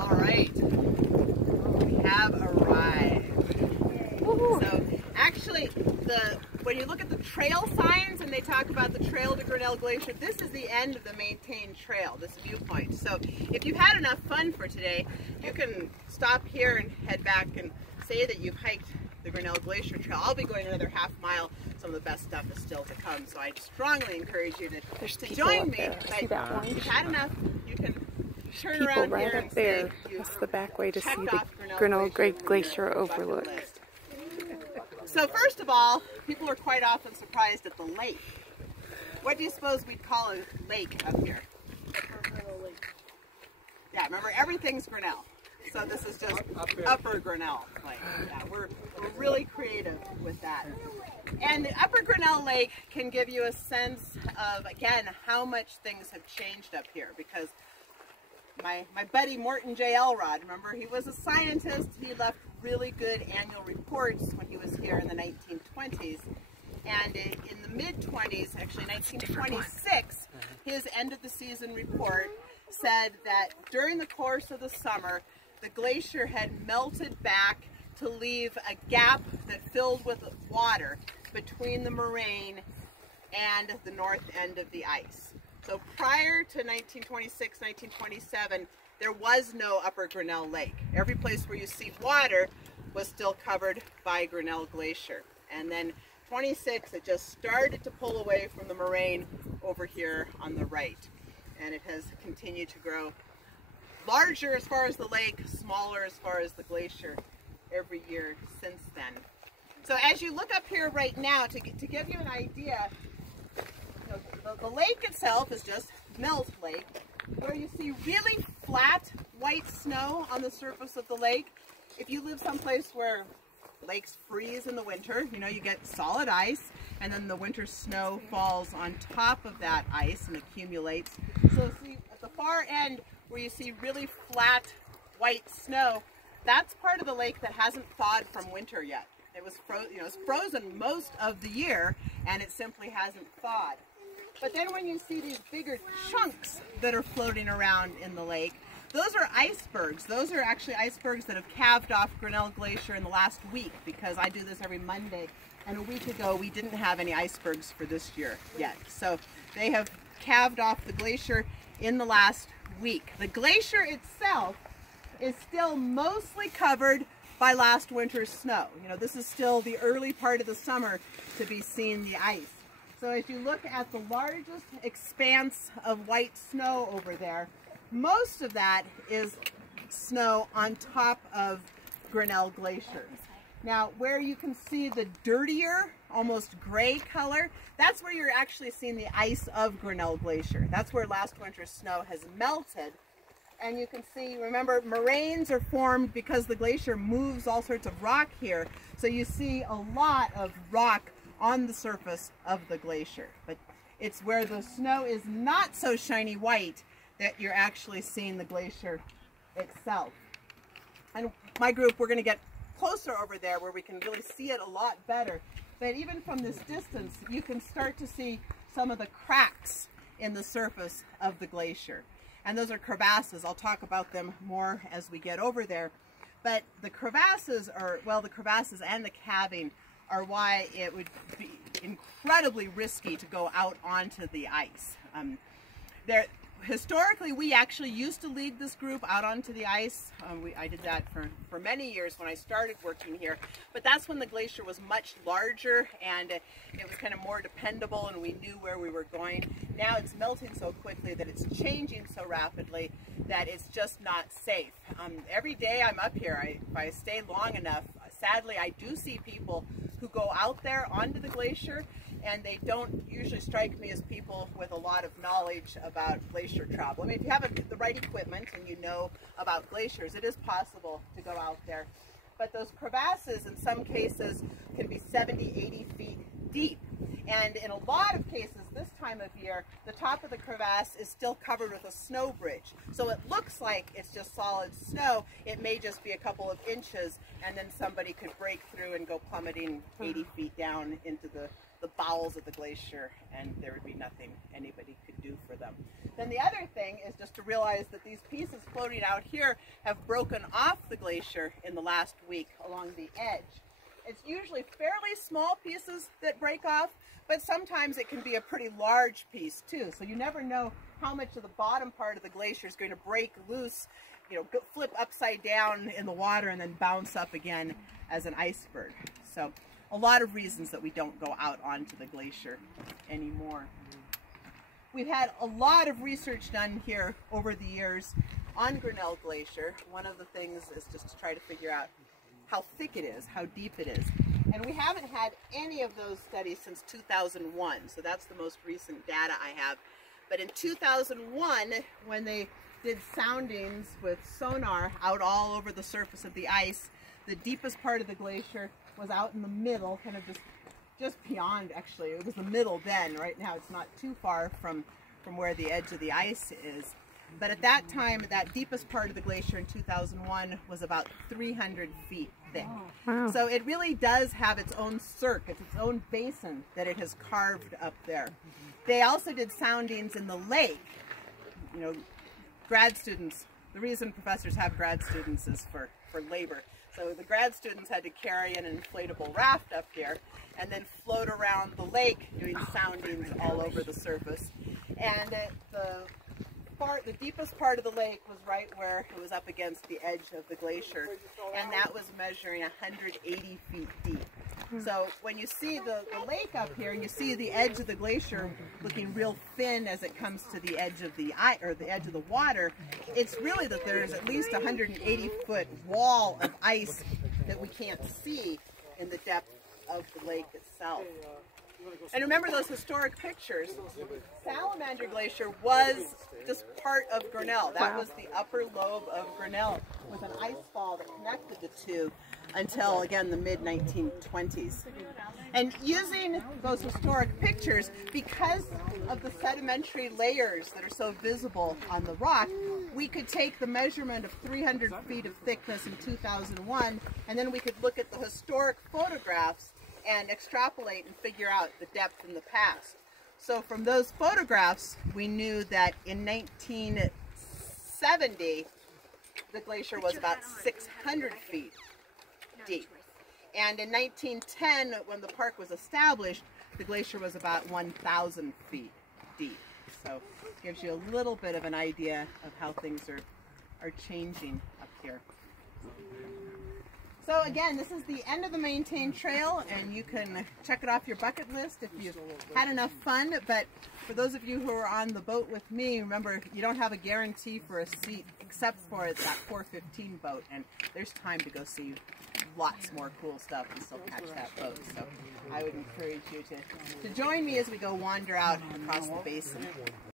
All right, we have arrived. So actually, when you look at the trail signs and they talk about the trail to Grinnell Glacier, this is the end of the maintained trail, this viewpoint. So if you've had enough fun for today, you can stop here and head back and say that you've hiked the Grinnell Glacier Trail. I'll be going another half mile. Some of the best stuff is still to come, so I strongly encourage you to join me. See that If you've had enough, you can turn people around right here up and there. say That's the back way to see checked the off Grinnell Glacier Glacier from your bucket overlook. list. So first of all, people are quite often surprised at the lake. What do you suppose we'd call a lake up here? Upper Grinnell Lake. Yeah, remember everything's Grinnell. So this is just Upper Grinnell Lake. Yeah, we're really creative with that. And the Upper Grinnell Lake can give you a sense of, again, how much things have changed up here, because my buddy Morton J. Elrod, remember, he was a scientist. He left really good annual reports when he was here in the 1920s. And in the mid-20s, actually 1926, his end of the season report said that during the course of the summer, the glacier had melted back to leave a gap that filled with water between the moraine and the north end of the ice. So prior to 1926, 1927, there was no Upper Grinnell Lake. Every place where you see water was still covered by Grinnell Glacier. And then 26, it just started to pull away from the moraine over here on the right. And it has continued to grow larger as far as the lake, smaller as far as the glacier every year since then. So as you look up here right now, to give you an idea, the lake itself is just Melt Lake, where you see really flat white snow on the surface of the lake. If you live someplace where lakes freeze in the winter, you know, you get solid ice, and then the winter snow falls on top of that ice and accumulates. So see, at the far end where you see really flat white snow, that's part of the lake that hasn't thawed from winter yet. It was it's frozen most of the year, and it simply hasn't thawed. But then when you see these bigger chunks that are floating around in the lake, those are icebergs. Those are actually icebergs that have calved off Grinnell Glacier in the last week, because I do this every Monday. And a week ago, we didn't have any icebergs for this year yet. So they have calved off the glacier in the last week. The glacier itself is still mostly covered by last winter's snow. You know, this is still the early part of the summer to be seeing the ice. So as you look at the largest expanse of white snow over there, most of that is snow on top of Grinnell Glacier. Now, where you can see the dirtier, almost gray color, that's where you're actually seeing the ice of Grinnell Glacier. That's where last winter's snow has melted. And you can see, remember, moraines are formed because the glacier moves all sorts of rock here. So you see a lot of rock on the surface of the glacier. But it's where the snow is not so shiny white that you're actually seeing the glacier itself. And my group, we're going to get closer over there where we can really see it a lot better. But even from this distance, you can start to see some of the cracks in the surface of the glacier. And those are crevasses. I'll talk about them more as we get over there. But the crevasses are, well, the crevasses and the calving are why it would be incredibly risky to go out onto the ice. Historically, we actually used to lead this group out onto the ice. I did that for many years when I started working here, but that's when the glacier was much larger and it was kind of more dependable and we knew where we were going. Now it's melting so quickly that it's changing so rapidly that it's just not safe. Every day I'm up here, if I stay long enough, sadly I do see people who go out there onto the glacier, and they don't usually strike me as people with a lot of knowledge about glacier travel. I mean, if you have the right equipment and you know about glaciers, it is possible to go out there. But those crevasses in some cases can be 70, 80 feet deep. And in a lot of cases this time of year, the top of the crevasse is still covered with a snow bridge. So it looks like it's just solid snow. It may just be a couple of inches, and then somebody could break through and go plummeting 80 feet down into the bowels of the glacier, and there would be nothing anybody could do for them. Then the other thing is just to realize that these pieces floating out here have broken off the glacier in the last week along the edge. It's usually fairly small pieces that break off, but sometimes it can be a pretty large piece too. So you never know how much of the bottom part of the glacier is going to break loose, you know, flip upside down in the water and then bounce up again as an iceberg. So a lot of reasons that we don't go out onto the glacier anymore. We've had a lot of research done here over the years on Grinnell Glacier. One of the things is just to try to figure out how thick it is, how deep it is. And we haven't had any of those studies since 2001, so that's the most recent data I have. But in 2001, when they did soundings with sonar out all over the surface of the ice, the deepest part of the glacier was out in the middle, kind of just beyond, actually. It was the middle then. Right now it's not too far from where the edge of the ice is. But at that time, that deepest part of the glacier in 2001 was about 300 feet thick. Wow. So it really does have its own cirque, it's its own basin that it has carved up there. They also did soundings in the lake. You know, grad students, the reason professors have grad students is for labor. So the grad students had to carry an inflatable raft up here and then float around the lake doing soundings all over the surface. And the deepest part of the lake was right where it was up against the edge of the glacier, and that was measuring 180 feet deep. So when you see the lake up here and you see the edge of the glacier looking real thin as it comes to the edge of the edge of the water, it's really that there's at least a 180-foot wall of ice that we can't see in the depth of the lake itself. And remember those historic pictures. Salamander Glacier was just part of Grinnell. That was the upper lobe of Grinnell with an ice fall that connected the two until, again, the mid-1920s. And using those historic pictures, because of the sedimentary layers that are so visible on the rock, we could take the measurement of 300 feet of thickness in 2001, and then we could look at the historic photographs and extrapolate and figure out the depth in the past. So from those photographs, we knew that in 1970, the glacier was about 600 feet deep. And in 1910, when the park was established, the glacier was about 1,000 feet deep. So it gives you a little bit of an idea of how things are changing up here. So again, this is the end of the maintained trail, and you can check it off your bucket list if you've had enough fun. But for those of you who are on the boat with me, remember, you don't have a guarantee for a seat except for that 415 boat, and there's time to go see lots more cool stuff and still catch that boat. So I would encourage you to join me as we go wander out across the basin.